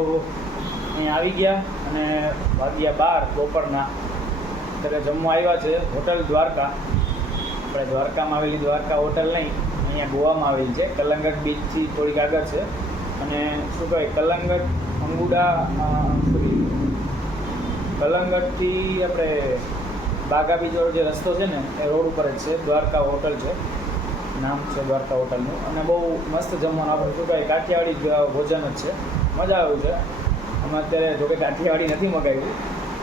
અહીંયા આવી ગયા અને વાગ્યા 12 બપોરના. અત્યારે જમવા આવ્યા છે હોટલ દ્વારકા. આપણે દ્વારકામાં આવેલી દ્વારકા હોટલ નહીં, અહીંયા ગોવામાં આવેલી છે. કલંગટ બીચથી થોડીક આગળ છે. અને શું કહેવાય, કલંગટ અંગુડા કલંગટથી આપણે બાગા બીચ વાળો જે રસ્તો છે ને એ રોડ ઉપર જ છે. દ્વારકા હોટલ છે, નામ છે દ્વારકા હોટલનું. અને બહુ મસ્ત જમવાનું, આપણે શું કહેવાય કાઠિયાવાડી ભોજન જ છે. મજા આવ્યું છે. અમે અત્યારે જોકે કાઠિયાવાડી નથી મગાવ્યું.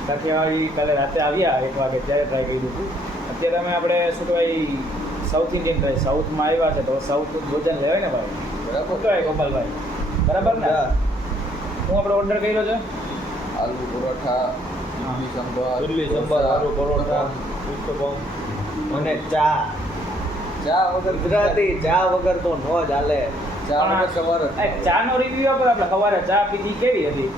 કાઠિયાવાડી કાલે રાતે આવ્યા 1 વાગે ત્યારે ટ્રાય કર્યું હતું. અત્યારે અમે આપણે શું કહેવાય સાઉથ ઇન્ડિયન ટ્રાય સાઉથમાં આવ્યા છે તો સાઉથ ભોજન લેવાય ને ભાઈ. બરાબર શું કહેવાય ગોપાલભાઈ, બરાબર ને? હું આપણે ઓર્ડર કર્યો છે આલુ પરોઠા, ઇડલી સંભાર, આલુ પરોઠા, અને ચા વગર ગુજરાતી ચા વગર તો નો જ હાલે. ચા વગર સવારે ચા નો રિવ્યુ આપો. આપણે સવારે ચા પીધી કેવી હતી?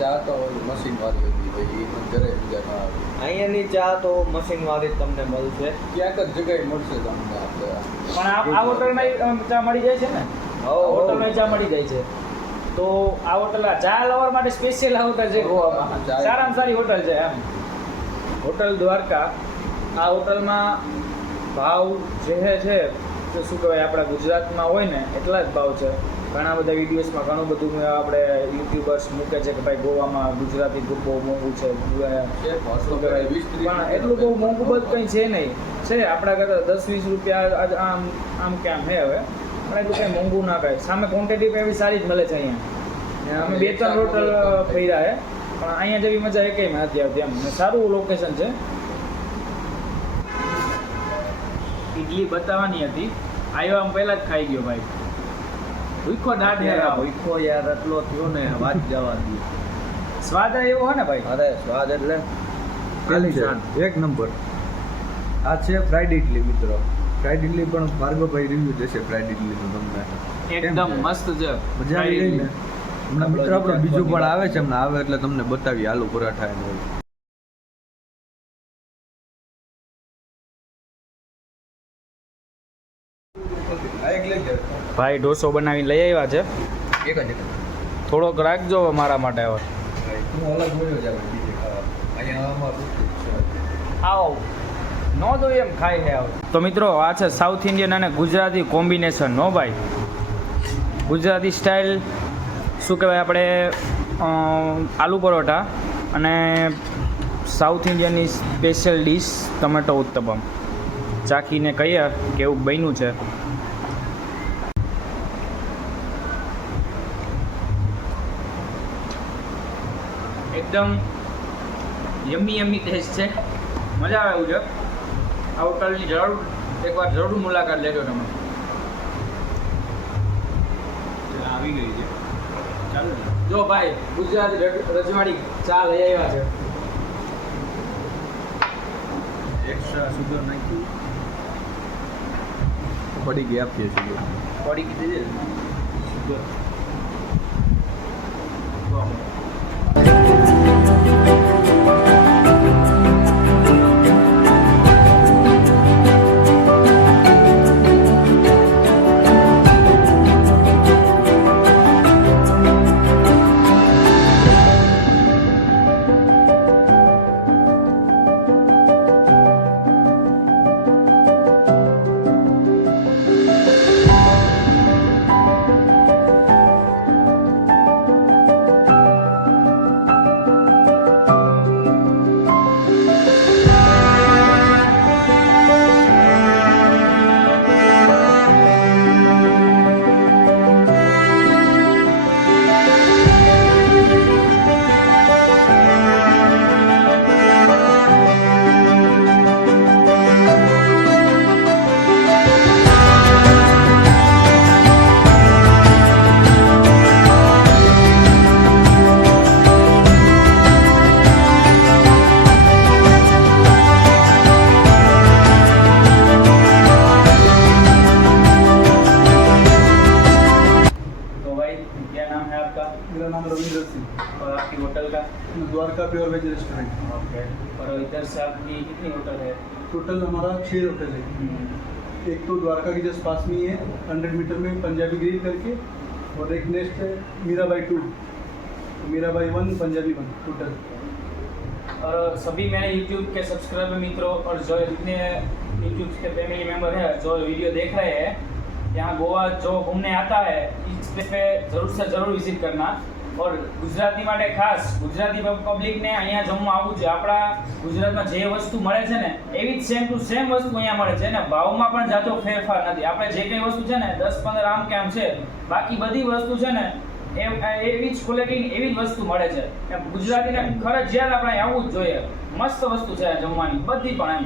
ચા તો મશીન વાળી હતી ભાઈ, એ ઘરે બીજા ના આવે. અહીંયાની ચા તો મશીન વાળી જ તમને મળશે. ક્યાંક જ જગ્યાએ મળશે તમને આપણે. પણ આ હોટલમાં ચા મળી જાય છે ને? હોટલમાં ચા મળી જાય છે. તો આ હોટલ ચા લવર માટે સ્પેશિયલ આ હોટલ છે ગોવામાં. સારામાં સારી હોટલ છે એમ, હોટલ દ્વારકા. આ હોટલમાં ભાવ જે છે તો શું કહેવાય આપણા ગુજરાતમાં હોય ને એટલા જ ભાવ છે. ઘણા બધા વિડીયોઝમાં ઘણું બધું આપણે યુટ્યુબર્સ મૂકે છે કે ભાઈ ગોવામાં ગુજરાતી બહુ મોંઘું છે, શું કહેવાય પણ એટલું બહુ મોંઘું બધું કંઈ છે નહીં. છે આપણા કરતાં 10-20 રૂપિયા આમ કે આમ હે હવે, પણ એટલું કંઈ મોંઘું ના કહે. સામે ક્વોન્ટિટી એવી સારી જ મળે છે અહીંયા. અમે 2-3 હોટલ ફર્યા છે પણ અહીંયા જેવી મજા એકેયમાં નથી આવતી એમ. સારું લોકેશન છે. ઇડલી બતાવવાની હતી, આવ્યા પહેલાં જ ખાઈ ગયો ભાઈ. ભૂખો દાઢ ભૂખો યાર એટલો થયો ને વાત જવા દી. સ્વાદ એવો હોય ને ભાઈ. અરે સ્વાદ એટલે એક નંબર. આ છે ફ્રાઈડ ઇડલી મિત્રો. ફ્રાઈડ ઇડલી પણ ભાર્ગવભાઈ રિવ્યુ દેશે ફ્રાઈડ ઇડલીનું તમને. એકદમ મસ્ત છે, મજા આવી ગઈ ને. હમણાં મિત્ર આપણો બીજું પણ આવે છે, હમણાં આવે એટલે તમને બતાવીએ આલુ પરાઠા એનું. ભાઈ ઢોસો બનાવીને લઈ આવ્યા છે. એક જ થોડોક રાખજો મારા માટે હવે. હું અલગ બોલ્યો જ આવે બીજે ખાવા. અહીંયા અમારું આવો નો જોઈએ એમ ખાઈ છે આવો. તો મિત્રો આ છે સાઉથ ઇન્ડિયન અને ગુજરાતી કોમ્બિનેશન નો ભાઈ. ગુજરાતી સ્ટાઇલ શું કહેવાય આપણે આલુ પરોઠા અને સાઉથ ઇન્ડિયનની સ્પેશિયલ ડીશ ટમેટો ઉત્તપમ. ચાખીને કહીએ કેવું બન્યું છે. એકદમ યમ્મી ટેસ્ટ છે, મજા આવે એવું છે. આ હોટલની એકવાર જરૂર મુલાકાત લેજો તમે. આવી ગઈ છે. ચાલો જો ભાઈ ગુજરાતી રજવાડી ચા લઈ આવ્યા છે. એક્સ્ટ્રા સુગર નાખ્યું, પડી ગઈ આપીએ છીએ. પડી કીધી છે sugar. Dwarka pure veg restaurant. Okay. और इधर से आपकी कितनी होटल है? टोटल हमारा 6 होटल है। एक तो द्वारका के जस्ट पास में ही है 100 मीटर में पंजाबी ग्रिल करके, और एक नेक्स्ट है मीराबाई 2 मीराबाई 1, पंजाबी 1 टोटल। और सभी मेरे यूट्यूब के सब्सक्राइबर मित्रों और जो जितने यूट्यूब के फैमिली मेम्बर है जो वीडियो देख रहे हैं, यहाँ गोवा जो घूमने आता है इस प्लेस पे जरूर से जरूर विजिट करना। और ગુજરાતી માટે ખાસ ગુજરાતી પબ્લિકને અહીંયા જમવા આવવું છે। આપણા ગુજરાતમાં જે વસ્તુ મળે છે ને એવી જ સેમ ટુ સેમ વસ્તુ અહીંયા મળે છે ને ભાવમાં પણ જાજો ફેરફાર નથી। આપણે જે કંઈ વસ્તુ છે ને 10-15 આમ કે આમ છે, બાકી બધી વસ્તુ છે ને એવી જ ક્વોલિટીની એવી જ વસ્તુ મળે છે। ગુજરાતીને ફરજિયાત આપણે આવવું જ જોઈએ। મસ્ત વસ્તુ છે જમવાની બધી પણ એમ।